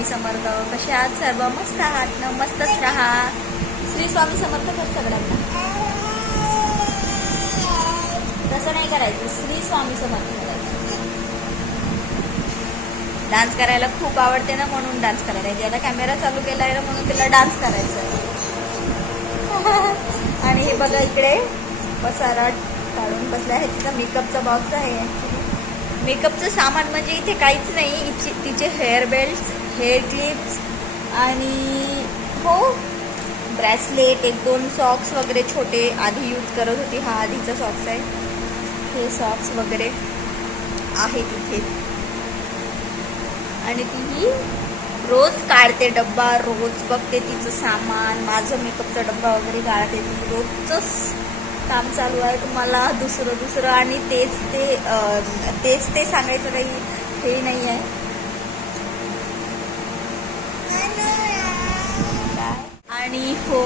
स्वामी समर्थ. कसे आहात सर्व? मस्त आहात ना? मस्तच राहा. श्री स्वामी समर्थ कर सगळ्यांना. तसं नाही करायचं. श्री स्वामी समर्थ करायचं. डान्स करायला खूप आवडते ना म्हणून डान्स करायला ज्याला आता कॅमेरा चालू केला आहे ना म्हणून तिला डान्स करायचा आणि हे बघा इकडे पसारा काढून बसला आहे तिचा मेकअपचा बॉक्स आहे. मेकअपचं सामान म्हणजे इथे काहीच नाही. तिचे हेअर बेल्ट हेअर क्लिप्स आणि हो ब्रेसलेट एक दोन सॉक्स वगैरे छोटे आधी यूज करत होती. हा आधीचा सॉक्स आहे. हे सॉक्स वगैरे आहे तिथे आणि ती ही रोज काढते डब्बा रोज बघते तिचं सामान माझं मेकअपचा डब्बा वगैरे काढते ती. रोजचंच काम चालू आहे. तुम्हाला दुसरं दुसरं आणि तेच ते तेच ते सांगायचं काही हे नाही आहे काय? आणि हो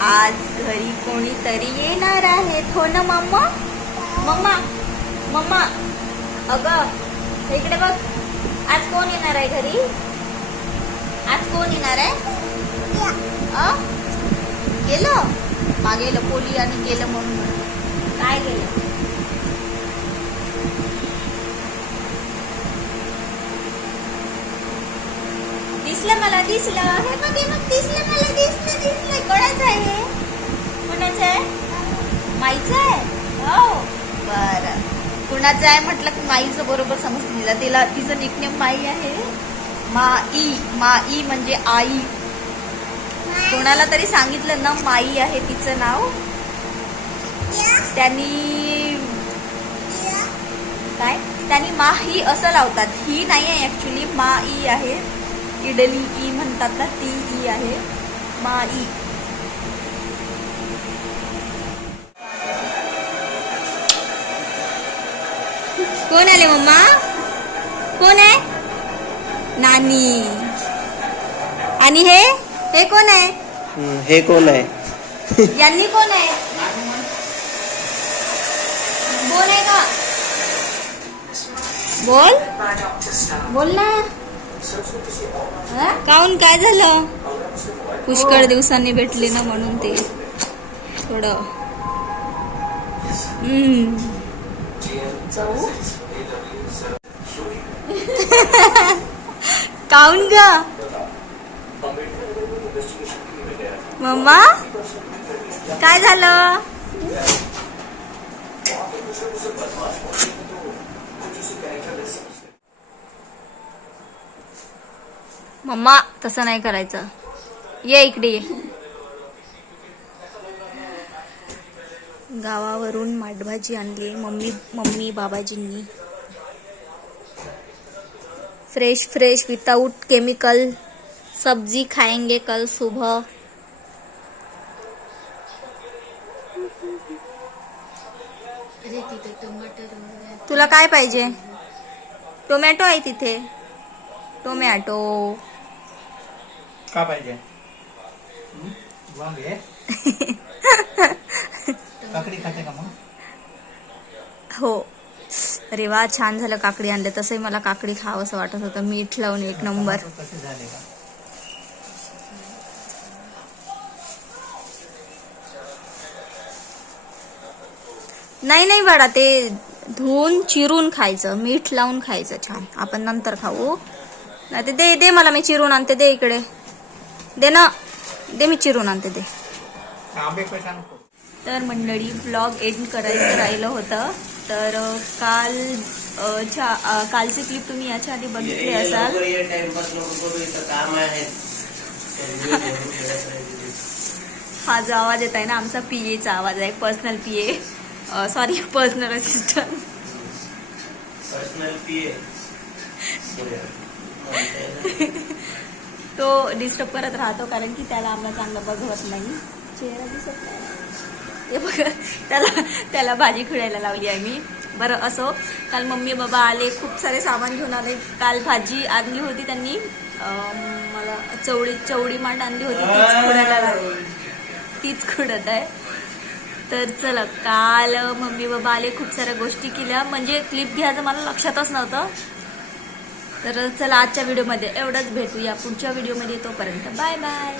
आज घरी कोणीतरी येणार आहेत हो ना मम्मा? Mamma mamma. अगं इकडे बघ. आज कोण येणार आहे घरी? आज कोण येणार आहे? अ? गेलं? मागेलं लपोली आणि गेलं म्हणून म्हणून. काय गेलं? दिसलं मला दिसलं. हे बघ हे बघ दिसलं मला दिसलं दिसलं. कोणाचं आहे? हे? कोणाचं आहे? माईचं आहे? हो. बरं. कुणाचं आहे म्हटलं की माईचं बरोबर समजून दिलं तिला तिचं निकनेम माई आहे. माई माई म्हणजे आई. कोणाला तरी सांगितलं ना माई आहे तिचं नाव? त्यांनी काय? त्यांनी मा ही असं लावतात. ही नाही आहे ऍक्च्युली मा ई आहे. इडली ई म्हणतात ना ती ई आहे मा ई. कोण आले मम्मा? कोण आहे? नानी. आणि हे? हे कोण आहे? हम्म, हे कोण आहे? यांनी कोण आहे? कोण आहे का? बोल. बोल ना. हा? काहून काय झालं? पुष्कळ दिवसांनी भेटली ना म्हणून ते. थोडं. काहून ग? मम्मा? काय झालं? मम्मा तसं नाही करायचं. ये इकडे ये. गावावरून माठभाजी आणली. मम्मी मम्मी बाबाजींनी. फ्रेश फ्रेश विदाउट केमिकल सब्जी खाएंगे कल सुबह. तुला काय पाहिजे? टोमॅटो आहे तिथे. टोमॅटो का पाहिजे? हं? वांगे काकडी खाते का मग? हो. अरे वा छान झालं काकडी आणले. तसंही मला काकडी खावं असं वाटत होतं. मीठ लावून एक नंबर. टोमॅटो कसे झाले का? नाही नाही बाळा ते धुवून चिरून खायचं. मीठ लावून खायचं छान. आपण नंतर खाऊ. नाही ते दे दे मला मी चिरून आणते. दे इकडे. दे ना. दे मी चिरून आणते दे. तर मंडळी ब्लॉग एंड करायचं राहिलं होतं. तर अ, काल कालची क्लिप तुम्ही याच्या आधी बघितली असाल. काम आहे. हा जो आवाज येत आहे ना आमचा पी चा आवाज आहे personal P A sorry personal assistant personal PA तो डिस्टर्ब करत राहतो कारण की त्याला आम्हाला चांगलं बघवत नाही. चेहरा दिसत नाही. हे बघ त्याला त्याला भाजी खुडायला लावली आहे मी. बरं असो. काल मम्मी बाबा आले खूप सारे सामान घेऊन आले. काल भाजी आणली होती त्यांनी. मला चवळी चवळी मांड आणली होती तीच खुडायला लावली तीच खुडत आहे. तर चला काल मम्मी बाबा आले खूप साऱ्या गोष्टी केल्या. म्हणजे क्लिप घ्यायचं मला लक्षातच नव्हतं. तर चला आजच्या व्हिडिओमध्ये एवढंच भेटूया. पुढच्या व्हिडिओमध्ये तोपर्यंत बाय बाय.